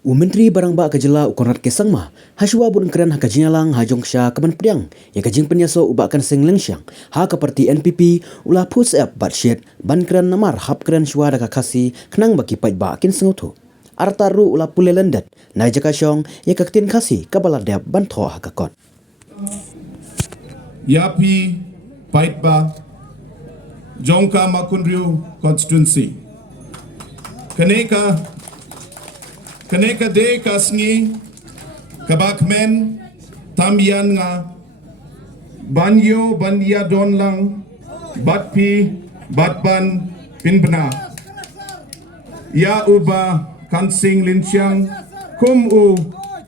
Menteri Barang Ba Kajela Conrad Sangma haswa bun kren ha kajinyalang ha Jongksha kaman priang ya kajing penyaso ubakan seng lengsyang ha ka parti NPP ulah Phuh syep bat syet ban kren namar hap kren shwa da khasi khnang baki pait ba kin sengutu artaru ulah pule lendat nai jaka syong ya kaktin khasi kabala dep ban tho ha ka kon Yapi pait ba Jongka Makundriu constituency Kaneka de kasngi kabakmen tamyan nga banyo bandia donlang batpi batban pinbna ya uba kansing linsyang u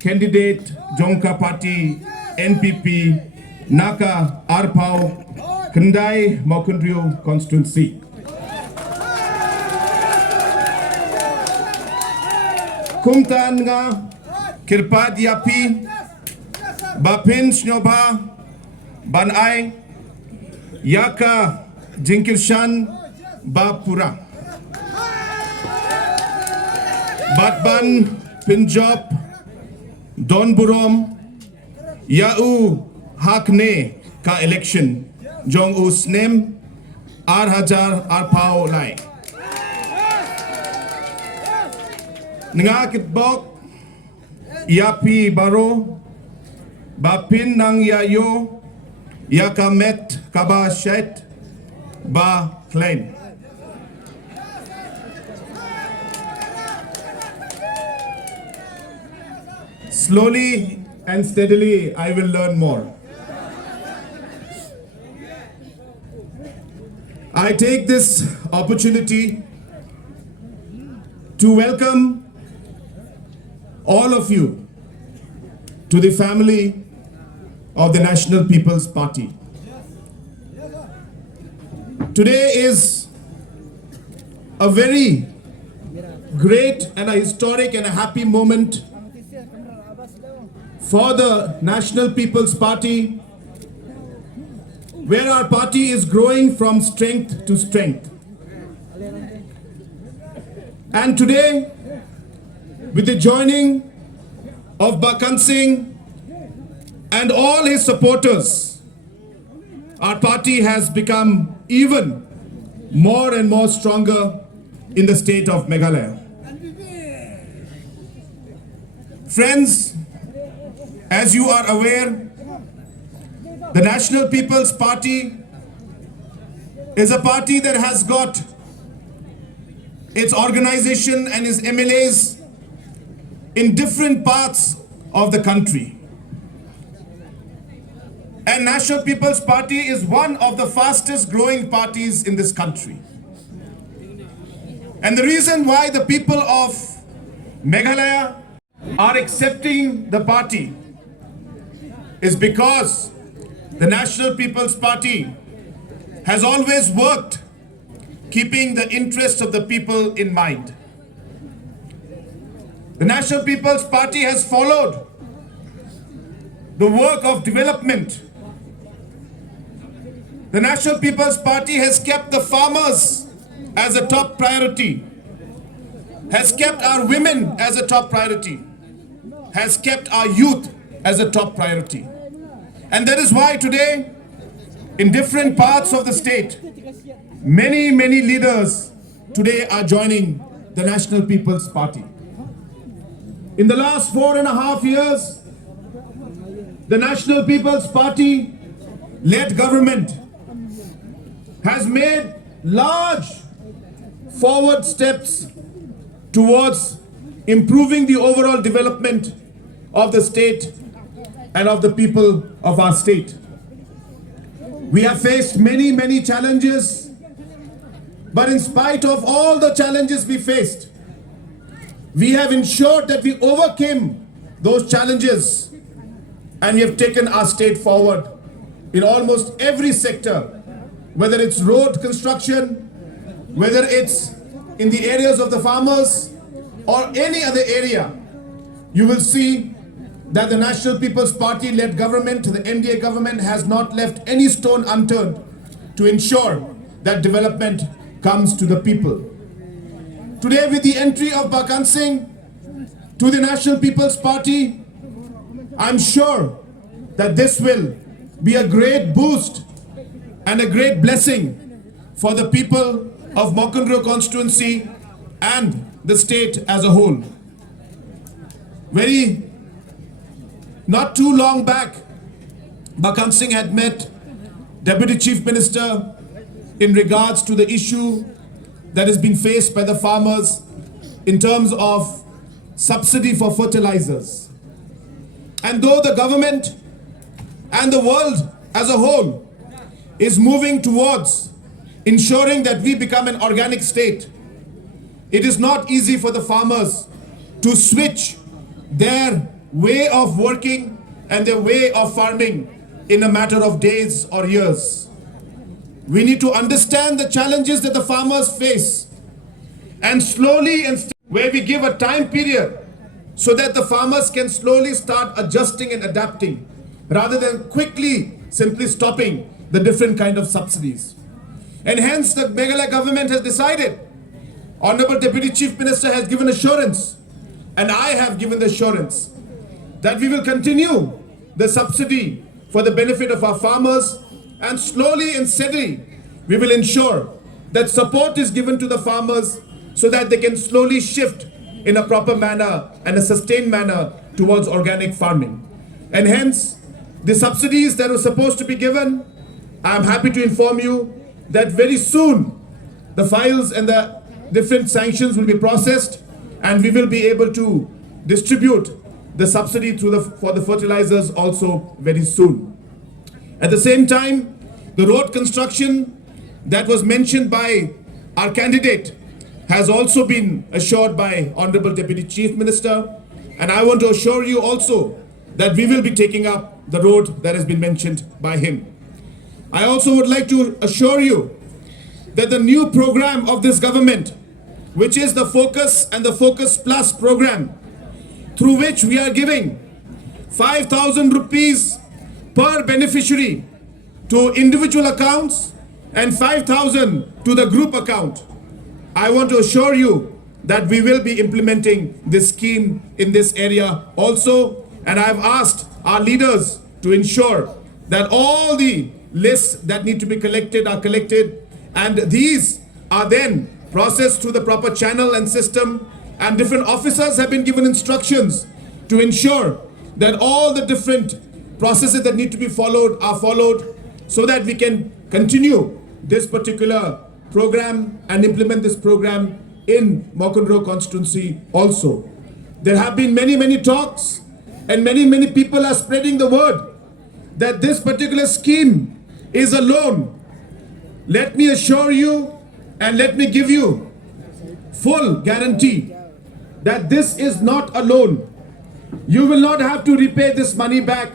candidate Jongka party NPP naka arpau kendai Makundriu constituency kumtaan nga kirpad yapi bapin snyoba banay yaka jingkirshan bapura batban pinjob don burom yau hakne ka election jong usnem hajar arpao lai nga kitbok yapi baro bapin nang yayo yakamet kaba shet ba klen slowly and steadily I will learn more. I take this opportunity to welcome all of you to the family of the National People's Party. Today is a very great and a historic and a happy moment for the National People's Party, where our party is growing from strength to strength. And today, with the joining of Bakan Singh and all his supporters, our party has become even more and more stronger in the state of Meghalaya. Friends, as you are aware, the National People's Party is a party that has got its organization and its MLAs in different parts of the country. And National People's Party is one of the fastest growing parties in this country. And the reason why the people of Meghalaya are accepting the party is because the National People's Party has always worked keeping the interests of the people in mind. The National People's Party has followed the work of development. The National People's Party has kept the farmers as a top priority, has kept our women as a top priority, has kept our youth as a top priority. And that is why today, in different parts of the state, many leaders today are joining the National People's Party. In the last 4.5 years, the National People's Party led government has made large forward steps towards improving the overall development of the state and of the people of our state. We have faced many challenges, but in spite of all the challenges we faced, we have ensured that we overcame those challenges and we have taken our state forward in almost every sector, whether it's road construction, whether it's in the areas of the farmers or any other area. You will see that the National People's Party led government, the NDA government, has not left any stone unturned to ensure that development comes to the people. Today, with the entry of Bakan Singh to the National People's Party, I'm sure that this will be a great boost and a great blessing for the people of Mokundro constituency and the state as a whole. Not too long back, Bakam Singh had met Deputy Chief Minister in regards to the issue that is being faced by the farmers in terms of subsidy for fertilizers. And though the government and the world as a whole is moving towards ensuring that we become an organic state, it is not easy for the farmers to switch their way of working and their way of farming in a matter of days or years. We need to understand the challenges that the farmers face, and slowly where we give a time period so that the farmers can slowly start adjusting and adapting rather than quickly simply stopping the different kind of subsidies. And hence the Meghalaya government has decided, Honorable Deputy Chief Minister has given assurance, and I have given the assurance, that we will continue the subsidy for the benefit of our farmers, and slowly and steadily we will ensure that support is given to the farmers so that they can slowly shift in a proper manner and a sustained manner towards organic farming. And hence, the subsidies that were supposed to be given, I am happy to inform you that very soon the files and the different sanctions will be processed, and we will be able to distribute the subsidy for the fertilizers also very soon. At the same time, the road construction that was mentioned by our candidate has also been assured by Honorable Deputy Chief Minister, and I want to assure you also that we will be taking up the road that has been mentioned by him. I also would like to assure you that the new program of this government, which is the Focus and the Focus Plus program, through which we are giving 5,000 rupees per beneficiary to individual accounts and 5,000 to the group account. I want to assure you that we will be implementing this scheme in this area also, and I have asked our leaders to ensure that all the lists that need to be collected are collected, and these are then processed through the proper channel and system, and different officers have been given instructions to ensure that all the different processes that need to be followed are followed, so that we can continue this particular program and implement this program in Mokundro constituency also. There have been many talks, and many people are spreading the word that this particular scheme is a loan. Let me assure you and let me give you full guarantee that this is not a loan. You will not have to repay this money back.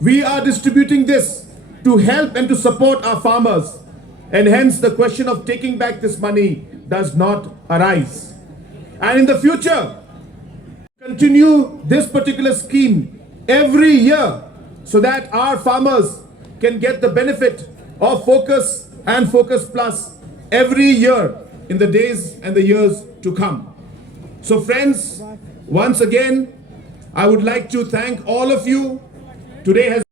We are distributing this to help and to support our farmers, and hence the question of taking back this money does not arise. And in the future, continue this particular scheme every year so that our farmers can get the benefit of Focus and Focus Plus every year in the days and the years to come. So friends, once again, I would like to thank all of you. Today has